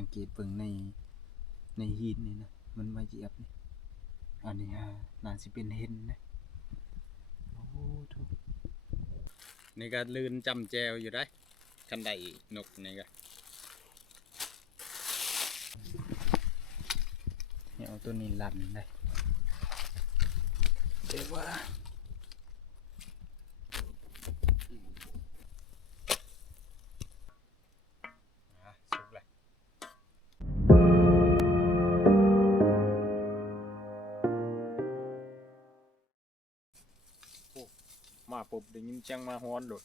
สังเกตเบิ่งในหินนี่นะมันมาเหยียบนี่อันนี้น่าสิเป็นเห็นนะโอ้ทุกนี่ก็ลืนจำแจวอยู่ได้คันใดนกนี่ก็เนี่ยเอาตัวนี้ลั่นได้เดี๋ยวว่าสุกเลยมาปุ๊บได้ยินเสียงมาฮ้อนโดด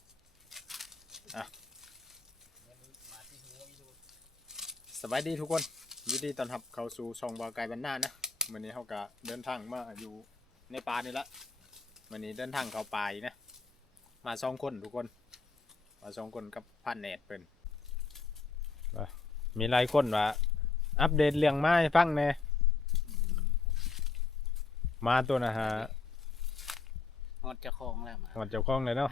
สบายดีทุกคนยินดีต้อนรับเข้าสู่ช่องบ่าวไก่บ้านนานะวันนี้เขาก็เดินทางมาอยู่ในป่านี่ละวันนี้เดินทางเข้าป่านะมา2 คนทุกคนมา2 คนกับพันแนดเป็นมีหลายคนว่าอัปเดตเรื่องไม้ฟังแน่มาตัวนะฮะฮอดเจ้าของแล้วมาหอดเจ้าของเลยเนาะ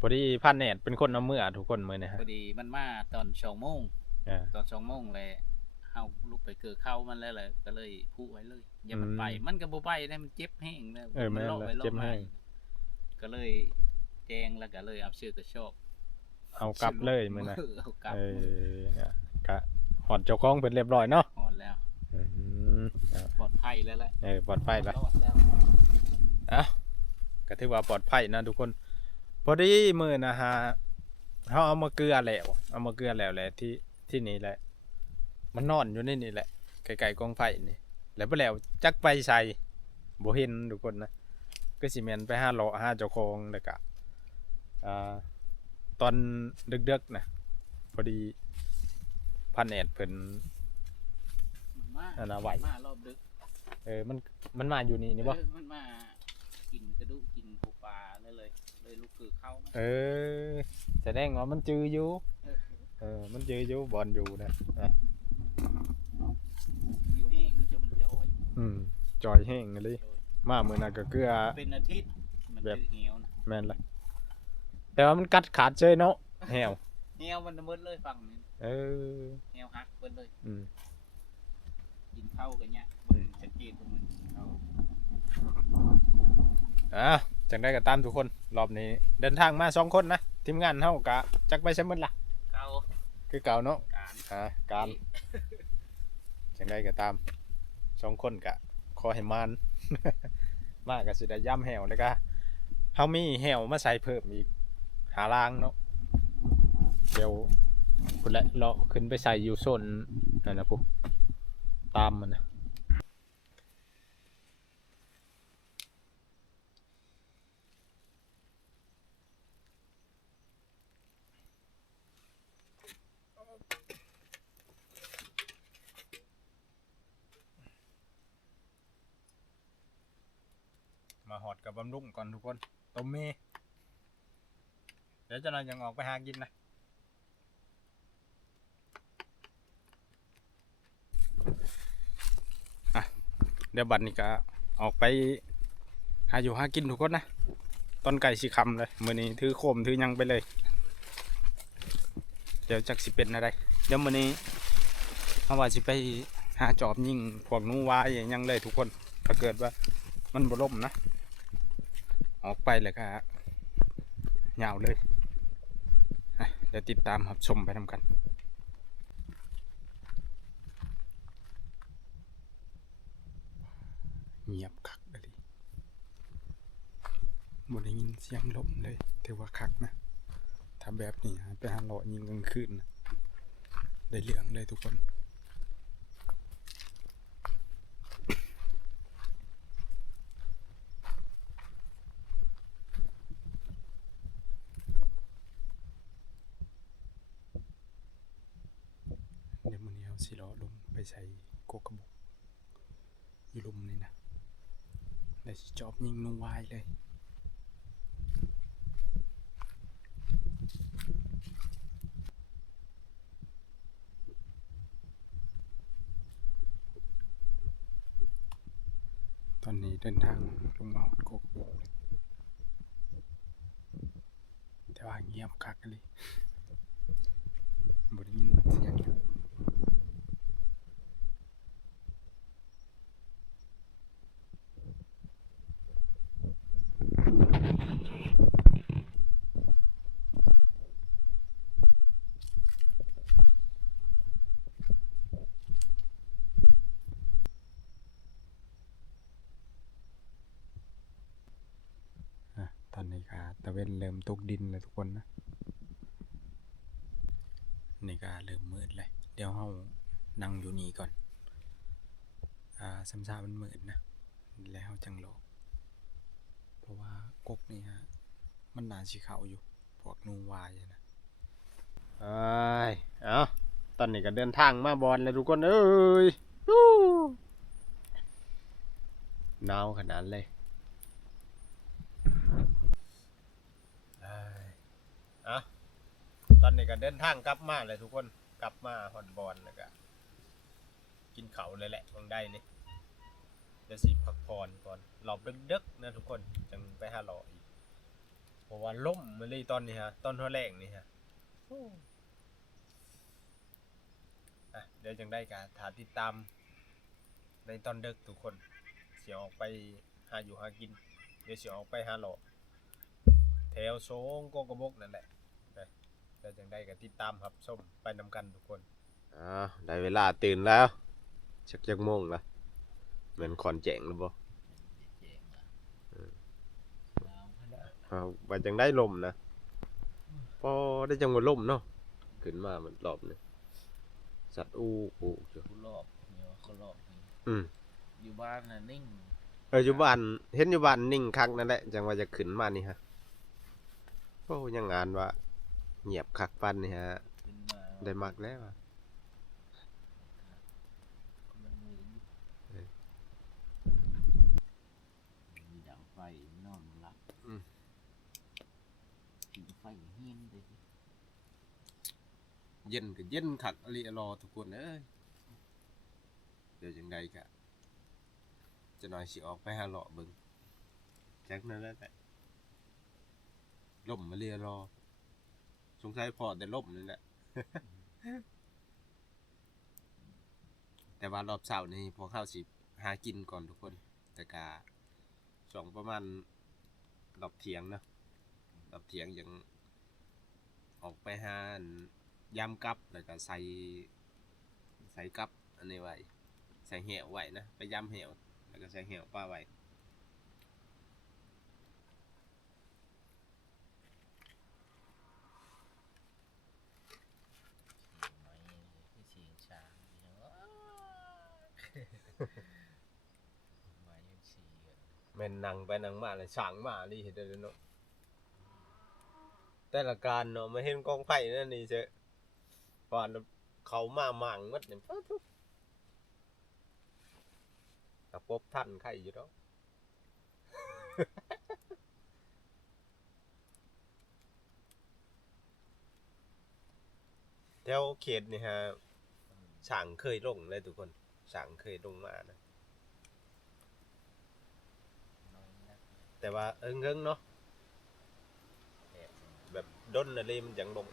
พอดีพันแนดเป็นคนเอาเมื่อทุกคนมือนะฮะพอดีมันมาตอน2 โมงตอน2 โมงเลยเฮาลุกไปเกิดเข้ามันแล้วเลยก็เลยพูดไว้เลยอย่ามันไปมันก็บ่ไปได้มันเจ็บแห้งแล้วมันเลาะไปเจ็บแห้งก็เลยแจ้งแล้วก็เลยเอาเสื้อกระชอกเอากลับเลยมือนะเอากลับกะหอดเจ้าของเป็นเรียบร้อยเนาะหอดแล้วปลอดภัยแล้วแหละปลอดภัยแล้วก็ถือว่าปลอดภัยนะทุกคนพอดีมือนะฮะเขาเอามาเกลือแล้วแหละที่นี่แหละมันนอนอยู่นี่แหละไกลๆกองไฟนี่แล้วไปแล้วจักไปใส่บ่เห็นทุกคนนะก็สิแม่นไปหาเลาะหาเจ้าของแล้วก็ตอนดึกๆนะพอดีพันแอดเพิ่นมารอบดึกมันมาอยู่นี่บ่มันมากินกระดูกกินปูปลาเลยลูกคือเข้าแสดงว่ามันจืออยู่มันจืออยู่บอลอยู่นะอยู่แห้งมันจ่อยจอยแห้งเลยมาเมื่อน่ะก็เกลือเป็นอาทิตย์มันแบบเหี่ยวนะแม่นละแต่ว่ามันกัดขาดเฉยเนาะเหี่ยวมันมืดเลยฝั่งนี้เหี่ยวหักเบิดเลยกินเข้ากันเนี่ยสังเกตมันจังได้ก็ตามทุกคนรอบนี้เดินทางมา2 คนนะทีมงานเฮากะจักไปซะหมดล่ะคือเก่าเนาะการจังได้ก็ตาม2 คนกะขอให้มานมาก็สิได้ย่ำแหวแล้วก็เฮามีแหวมาใส่เพิ่มอีกหาล้างเนาะเดี๋ยวพุ่นแหละเลาะขึ้นไปใส่อยู่โซนนั่นนะพวกตามมันนะมาหอดกับบำรุงก่อนทุกคนต้มมีเดี๋ยวจะนอนยังออกไปหากินนะเดี๋ยวบัดนี้ก็ออกไปหาอยู่หากินทุกคนนะต้นไก่สีคำเลยมื้อนี้ถือโคมถือยังไปเลยเดี๋ยวจักสิเป็นอะไรเดี๋ยวมื้อนี้เอาว่าสิไปหาจอบยิงพวกนูวายยังเลยทุกคนถ้าเกิดว่ามันบ่ล่มนะออกไปเลยครับยาวเลยเดี๋ยวติดตามรับชมไปทำกันเงียบคักเลยบ่ได้ยินเสียงลมเลยถือว่าคักนะถ้าแบบนี้ไปหาเลาะยิงกลางคืนนะได้เรื่องเลยทุกคนเดี๋ยวมื้อนี้เอาสิเลาะลงไปใส่โกกระบอกอยู่ลุมนี่นะได้สิจอบยิงนูวายเลยตอนนี้เดินทางลงมาโกกระบอกแต่ว่าเงียบคักเลยบ่ได้ยินเสียง ตะเวนเริ่มตกดินเลยทุกคนนะนี่ก็เริ่มมืดเลยเดี๋ยวเฮานั่งอยู่นี่ก่อนซ้ำๆมันมืดนะแล้วเฮาจังหลอกเพราะว่ากกนี่ฮะมันน่าสิเข้าอยู่พวกนูวายนะเอาตอนนี้ก็เดินทางมาบอนเลยทุกคนเอ้ยหนาวขนาดเลยตอนนี้ก็เดินทางกลับมาเลยทุกคนกลับมาฮอดบอนแล้วก็กินเขาเลยแหละตรงได้นี่จะสิพักผ่อนก่อนหลอบดึกๆนะทุกคนจังไปหาหล่ออีกเพราะว่าล่มมาเลยตอนนี้ฮะตอนหัวแรงนี่ฮะเดี๋ยวจังได้กันถาติดตามในตอนดึกทุกคนเสียออกไปหาอยู่หากินเดี๋ยวเสียออกไปหาหล่อแถวโซงโกกระบกนั่นแหละเดี๋ยวจังได้กันติดตามครับส้มไปนำกันทุกคนได้เวลาตื่นแล้วชักโมงละเหมือนขอนแจงหรือเปล่าว่าจังได้ลมนะพอได้จังหวะลมเนาะขึ้นมามันรอบนึงสัตว์อู้จ้ะรอบเนี่ยเขารอบอยู่บ้านน่ะนิ่งอยู่บ้านเห็นอยู่บ้านนิ่งคักนั่นแหละจังว่าจะขึ้นมานี่ฮะโอ้ยังงานว่าเงียบคักปันนี่ฮะได้มักแล้วมีดังไฟนอนหลับกินไฟเฮี้ยนเลยเย็นก็เย็นคักอริรอทุกคนเอ้ยเดี๋ยวจังใดกะจะหน่อยสิออกไปหาเลาะเบิ่งแจ็คนั่นแหละล่มมาเรียรอสงสัยพอแต่ล่มนี่แหละ แต่ว่ารอบเช้านี่พวกเข้าสิหากินก่อนทุกคนแต่กะช่วงประมาณรอบเที่ยงเนาะรอบเที่ยงยังออกไปหายำกับแล้วก็ใส่กับอันนี้ไว้ใส่แหวไว้นะไปยำแหวแล้วก็ใส่แหวป้าไว้แม่นนั่งไปนั่งมาเลยสั่งมานี่เห็นได้เนาะแต่ละการเนาะมาเห็นกองไฟนั่นนี่เจ้พอเขามามั่งมัดเนี่ยแต่พบท่านใครอยู่แล้วแถวเขตนี่ฮะช่างเคยลงเลยทุกคนช่างเคยลงมานะแต่ว่าเงิ้งเนาะแบบด้นอะไรมันยังลง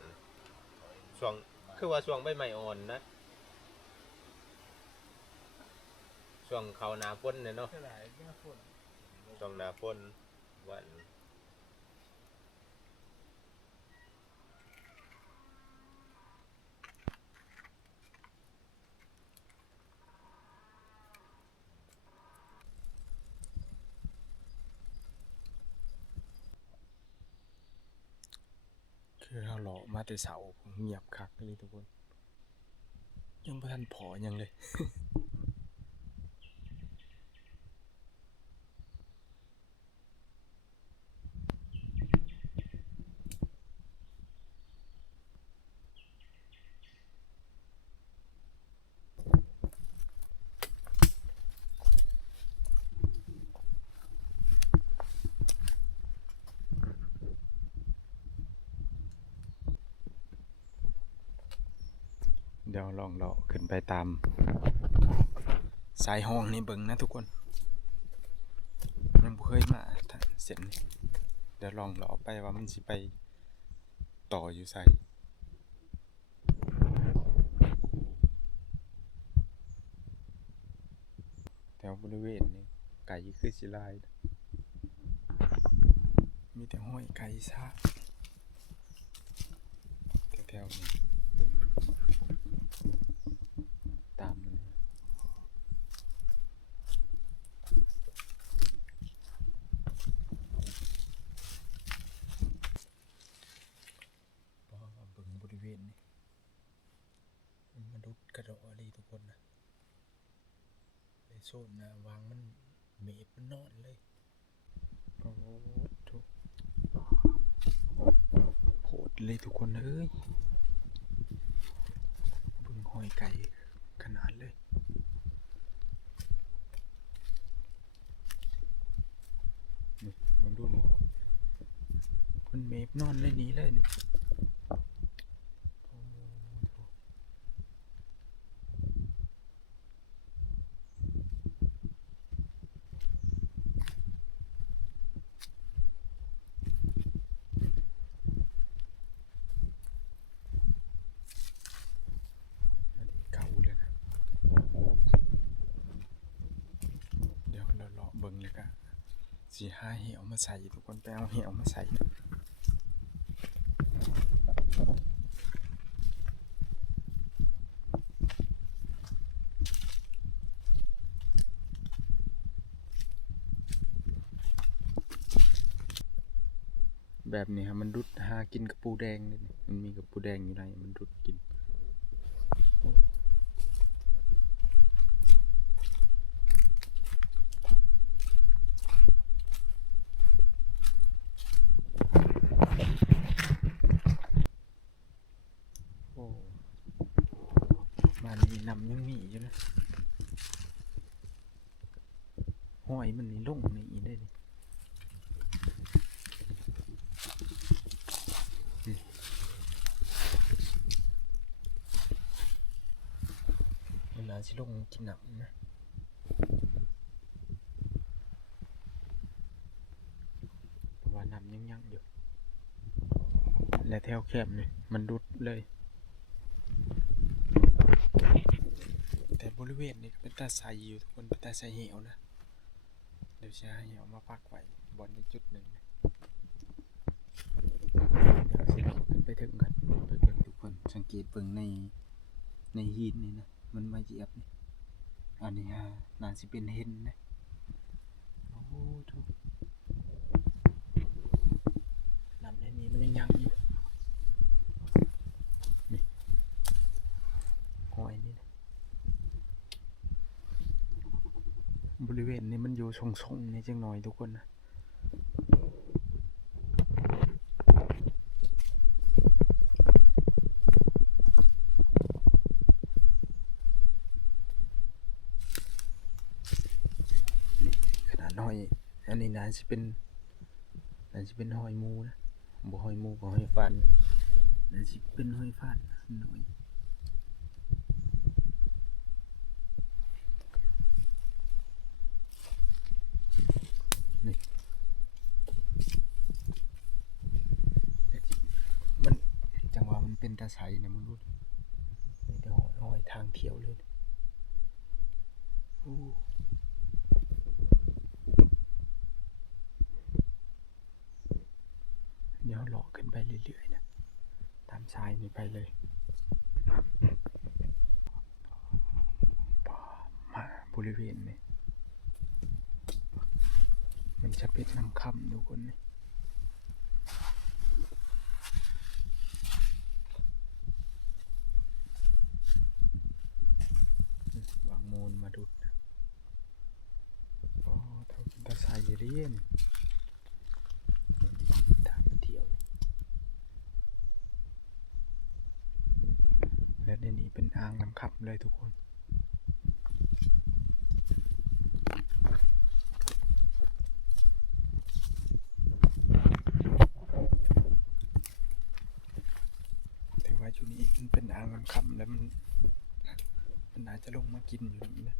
ช่วงคือว่าช่วงใบไม้อ่อนนะช่วงเขาหนาฝนเนี่ยเนาะช่วงหนาฝนวันคือเราหล่อมาแต่เสาเงียบคักเลยทุกคนยังไม่ทันพอยังเลย เดี๋ยวลองเลาะขึ้นไปตามสายห้องนี่เบิ่งนะทุกคนยังบ่เคยมาเส้นนี้เดี๋ยวลองเลาะไปว่ามันสิไปต่ออยู่ไสแถวบริเวณนี้ไก่คือสิหลายมีแต่ห้อยไก่ซะแถวๆนี้ตามเลย กระโดดอะไรทุกคนนะในโซนนะวางมันเมฟมันนอนเลยโอ้ทุกโหดเลยทุกคนเอ้ยเบิ่งหอยไก่ขนาดเลยนี่มันดูนี่คนเมฟนอนเลยนี้เลยนี่สีหาเหี่ยวมาใส่ทุกคนไปเอาเหี่ยวมาใส่นะแบบนี้ฮะมันดุดหากินกับปูแดงเลยมันมีกับปูแดงอยู่ในมันดุดกินนำยังมีอยู่นะหอยมันนี่ลงในอีได้ดิมันน่าจะลงกินหนังนะเพราะว่านำยังอยู่และแถวแคบนี่มันดุดเลยแต่บริเวณนี้ก็เป็นตาใสอยู่ทุกคนเป็นตาใสเหี่ยวนะเดี๋ยวจะเหี่ยวมาพักไว้บนในจุดหนึ่งเดี๋ยวสิเราขึ้นไปถึงกันไปเบิ่งทุกคนสังเกตเบิ่งในหินนี่นะมันมาเหยียบนี่อันนี้น่าจะเป็นเห็นนะโอ้ทุกน้ำในนี้มันยังอยู่นี่หอยนี่นะบริเวณนี้มันอยู่ทรงๆนี่จังหน่อยทุกคนนะนี่ขนาดหอยอันนี้น่าจะเป็นหอยมูนะบ่หอยมูกับหอยฟันน่าจะเป็นหอยฟันหน่อยเป็นตาใสเนี่ยมันรู้มีแต่หอยทางเที่ยวเลยเดี๋ยวเลาะขึ้นไปเรื่อยๆนะตามชายนี่ไปเลยมาบริเวณนี้มันจะเป็นน้ำค่ำทุกคนนี่มูลมาดุดนะก็เท่ากินตาใสเรียนทางเที่ยวเลยและในนี้เป็นอ่างน้ำขับเลยทุกคนแต่ว่าอยู่นี้มันเป็นอ่างน้ำขับแล้วมันอาจจะลงมากินอยู่นี่นะ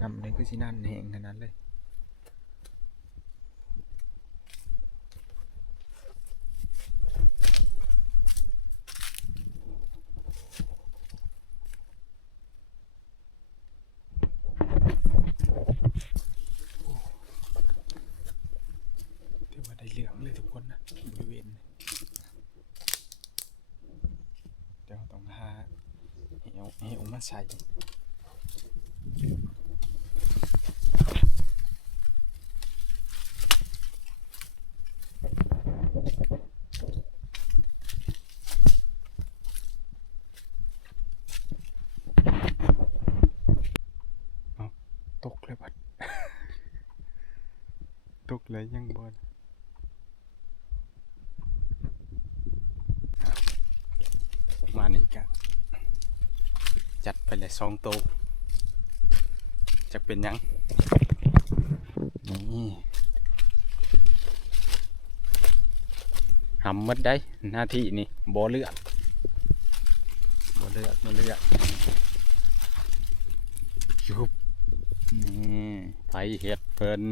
นำนี่คือสินั่นแห้งขนาดเลยถือว่าได้เหลืองเลยทุกคนนะบริเวณเดี๋ยวต้องหาเหวมาใส่ เลยยังบ่มานี่กันจัดไปเลย2 โตวจะเป็นหยังนี่หำหมดได้หน้าที่นี่บ่เลือกยุบนี่ไปเฮ็ดเพิ่น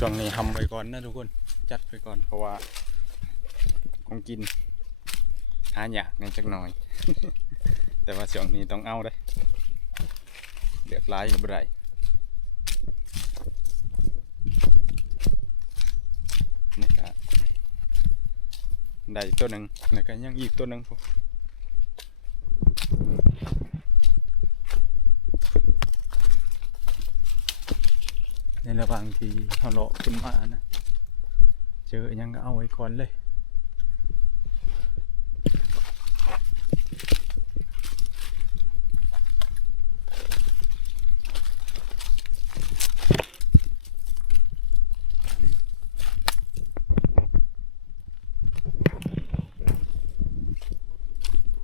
ช่วงนี้ทำไปก่อนนะทุกคนจัดไปก่อนเพราะว่าของกินหายากในจักหน่อย แต่ว่าช่วงนี้ต้องเอาได้เดือดร้ายกับไรนี่ก็ได้ตัวหนึ่งแล้วก็ยังอีกตัวหนึ่งพวกในระหว่างที่เราเลาะขึ้นมานะเจอยังก็เอาไว้ก่อนเลย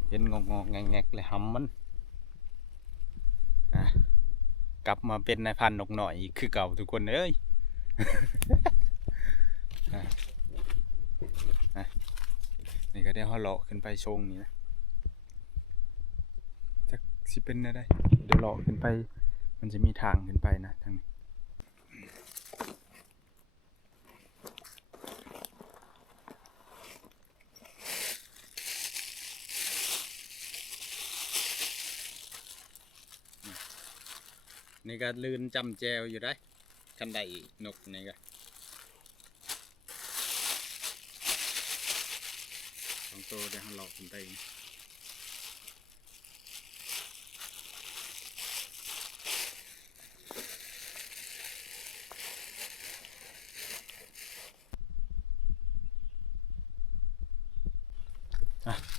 เห็นงอกๆแงกๆเลยหำมันกลับมาเป็นนายพันนกหน่อยคือเก่าทุกคนเอ้ย นี่ก็ได้ห่อเลาะขึ้นไปชงนี่นะจะสิเป็นอะไรเดี๋ยวเลาะขึ้นไปมันจะมีทางขึ้นไปนะทางนี้นี่ก็ลื่นจำแจวอยู่ได้กันไดนกนี่ก็2 ตัวได้ห่อเลาะขึ้นไป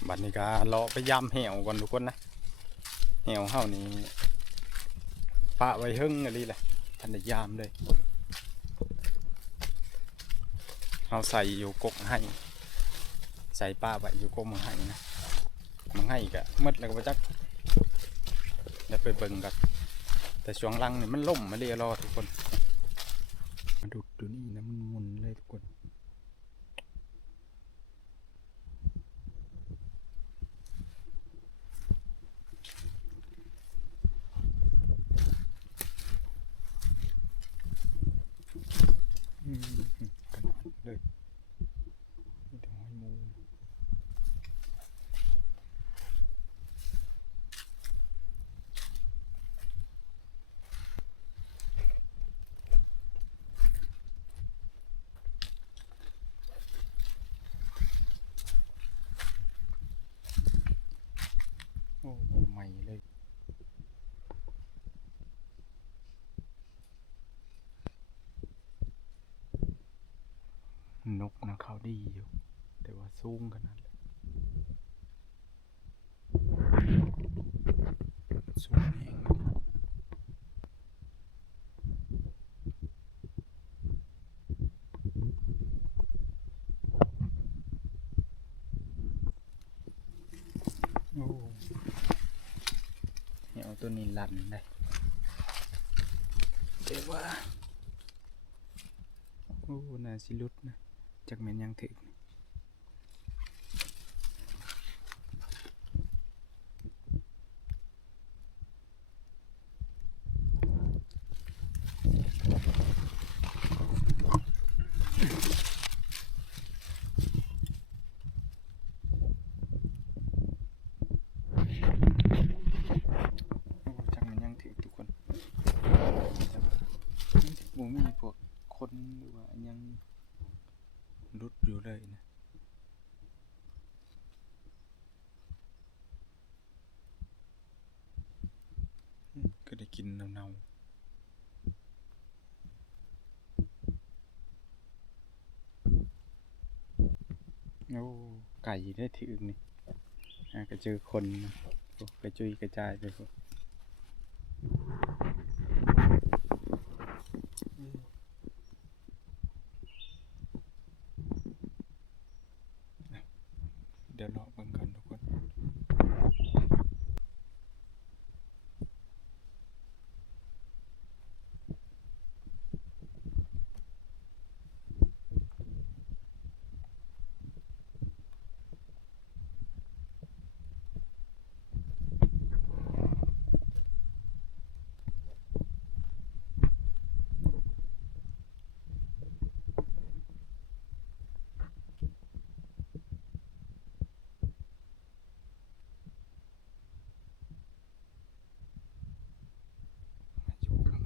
บัดนี้ก็เลาะไปย่ำแหวก่อนทุกคนนะแหวเฮานี่ปะไว้หึ่งอะไรแหละทันได้ยามเลยเฮาใส่อยู่กกให้ใส่ป้าไว้อยู่กกมังให้นะมังให้ก็มืดแล้วก็บ่จักเดี๋ยวไปเบิ่งกันแต่ช่วงหลังนี่มันล่มมาเรียรอทุกคนมาดูนี่นะมันหมุนเลยทุกคนขนาดเลยนี่ถึงห้อยมูโอ้ใหม่เลยนกนะเขาดีอยู่แต่ว่าสูงขนาดเลยสูงเองโอ้เนี่ยเอาตัวนี้ลั่นได้เดี๋ยวว่าโอ้น่าสิลุดนะจากแม่นยังถึกจากแม่นยังถึกทุกคนบ่มีพวกคนหรือว่ายังลุดอยู่เลยนะก็ได้กินเนาโอ้ไก่ได้ถึกนี่ก็เจอคนกระจุยกระจายไปพวก ดี๋ยวรอเบิ่งก่อนทุกคน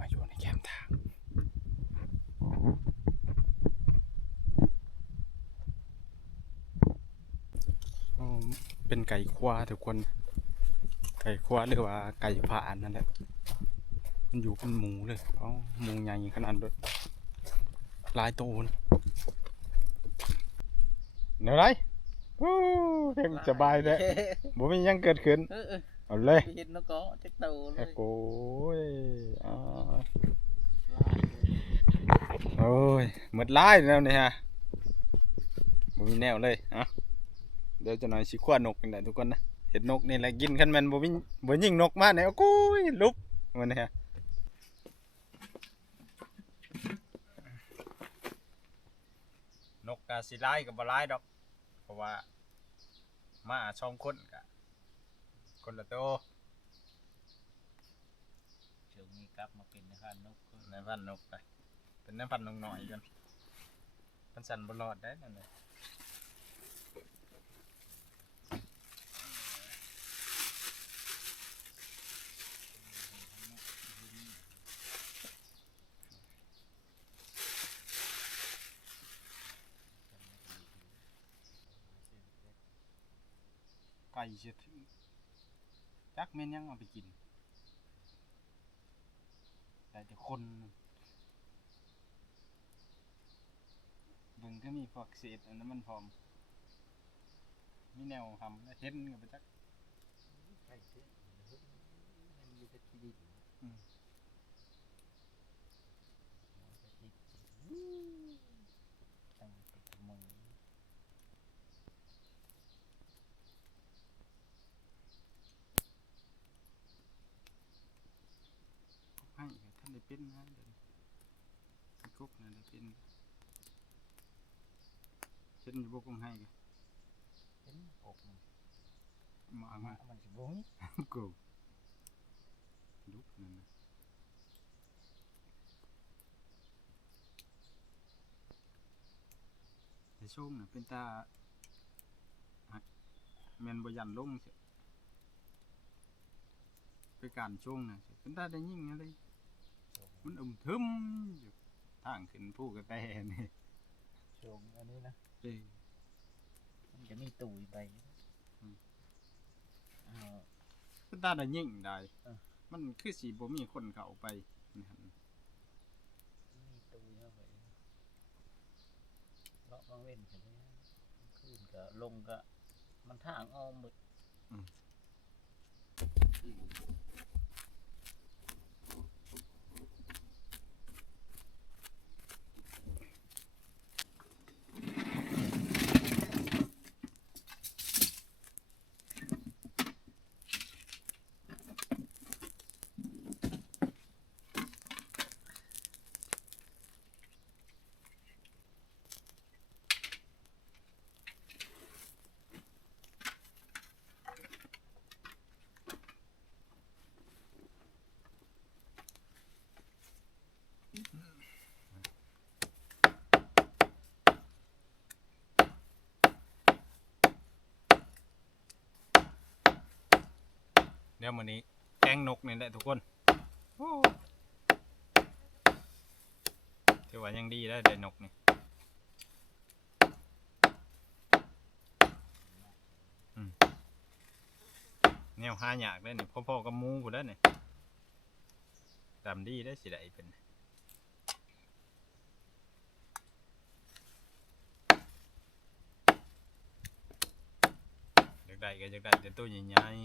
มาอยู่ในแคมป์ทางเป็นไก่ควาทุกคนไก่ควาหรือว่าไก่ผ่านนั่นแหละมันอยู่เป็นหมูเลยหมูใหญ่ขนาดแบบหลายตัวนะเดี๋ยวไรเพียงสบายเลยบ่มีหยังเกิดขึ้นเอาเลย เห็นnó có chắc tàu โอ้ เลย โหโอ้ยหมดลายแล้วนี่ฮะบ่มีแนวเลยเดี๋ยวจะหน่อยสิขว้านกกันได้ทุกคนนะเห็นนกนี่แหละกินคันแม่นบ่ยิงนกมาเนี่ยโอ้โหลุบมันนี่ฮะนกกะสิลายก็บ่ลายดอกเพราะว่ามา2คนกะคนละโต ช่วงนี้กลับมาเป็นในพันนก ในพันนกไปเป็นในพันนกหน่อยกันมันสั่นบรอดได้นั่นเลยไก่เสียถึงจักแม่นยังเอาไปกินแต่คนเบิ่งก็มีพวกเศษอันนั้นมันพร้อมมีแนวทำแล้วเห็นกับไปจัก ใช่เด้มันมีแต่ที่ดิน ตั้งแต่ขโมย ให้ท่านได้เป็นนะเดี๋ยวสิกบนั่นได้เป็นเช่นอยู่บกงให้กัน เป็นปกมัน มา มันสิบ่มี กูลุกนั่นนะไอ้ส้มน่ะเป็นตาหักแมนบยันลงเสียไปการช่วงน่ะเป็นตาได้ยิ่งอะไรมันทึมอยู่ทางขึ้นผู้กระแตนี่ ช่วงอันนี้นะ เอ้ย มันจะมีตุยไปเป็นตาได้ยิ่งได้ เออ มันคือสีบ่มีคนเข้าไปนี่หั่น มีตุยเข้าไปเลาะบางเว้นใช่ไหมขึ้นก็ลงก็มันทางอ้อมหมด เดี๋ยวมื้อนี้แกงนกนี่แหละทุกคนถือว่ายังดีได้นกนี่แนวหายากได้นี่พ่อๆกับหมูกูได้นี่ตามดีได้สิได้เป็นอยากได้ก็อยากได้แต่ตัวใหญ่ๆ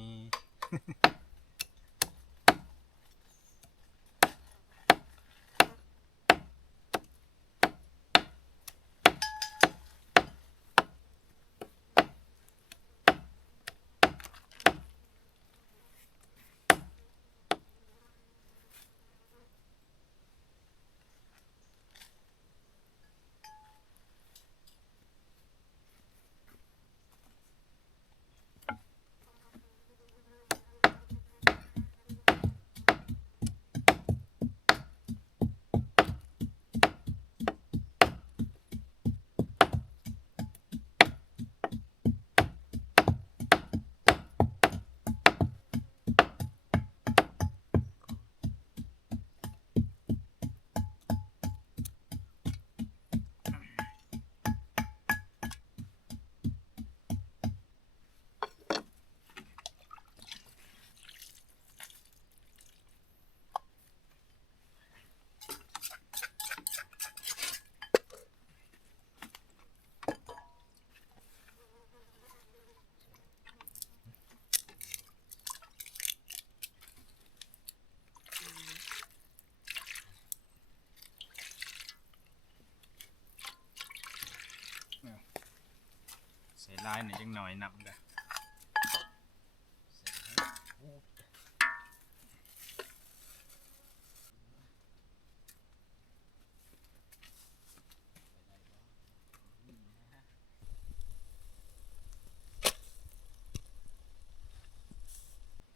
หน่อยจังหน่อยนำกัน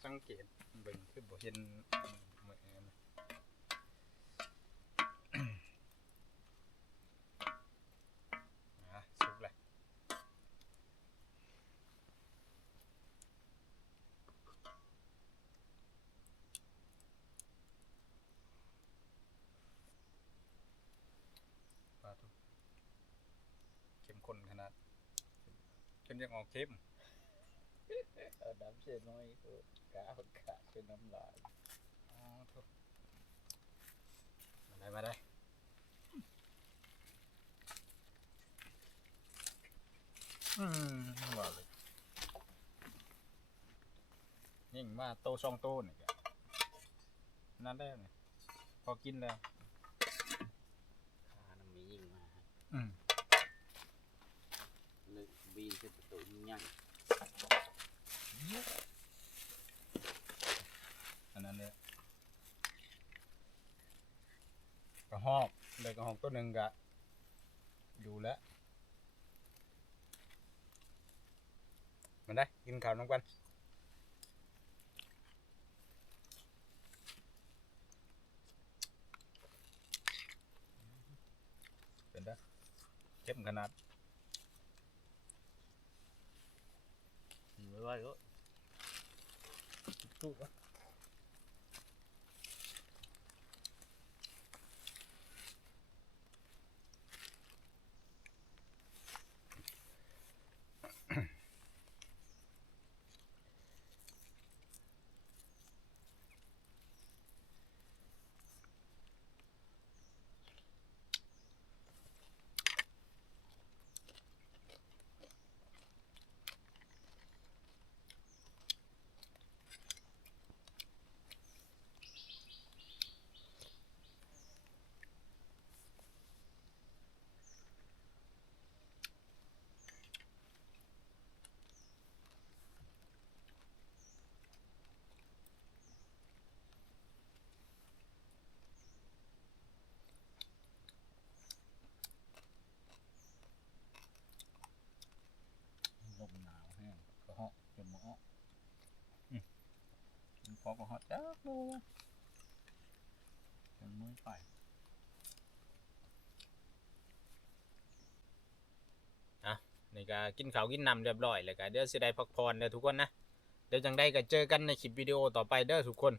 สังเกตเบิ่งคือบ่เห็นเหมือนกันสุกแหละปลาทุกเข้มข้นขนาดจนยังออกเข้ม เอาน้ำเส้นน้อยกาเป็นน้ำลาย อ๋อทุกมาได้ว่าเลยยิ่งมาโตช่องโตนี่ก็นั่นได้เนี่ยพอกินแล้ว ขาน้ำมียิ่งมา อืม เลยบีนเป็นประตูยิ่งยัง อันนั้นเลยกระหอกเลยกระหอกตัวหนึ่งกะอยู่แล้วมันได้กินข้าวน้ำกันเป็นได้เข้มขนาด ไม่ไหวก็ สู้วะลมหนาวแห้งกระเหาะจนหมอพอกระเหาะจ้าเลยจนมือไป นี่ก็กินข้าวกินน้ำเรียบร้อยแล้วก็เดี๋ยวสิได้พักผ่อนเด้อทุกคนนะเดี๋ยวจังได้ก็เจอกันในคลิปวิดีโอต่อไปเด้อทุกคน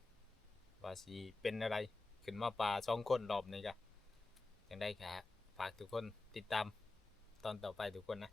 ว่าสิเป็นอะไรขึ้นมาป่า2 คนรอบนี้ก็จังได้ก็ฝากทุกคนติดตามตอนต่อไปทุกคนนะ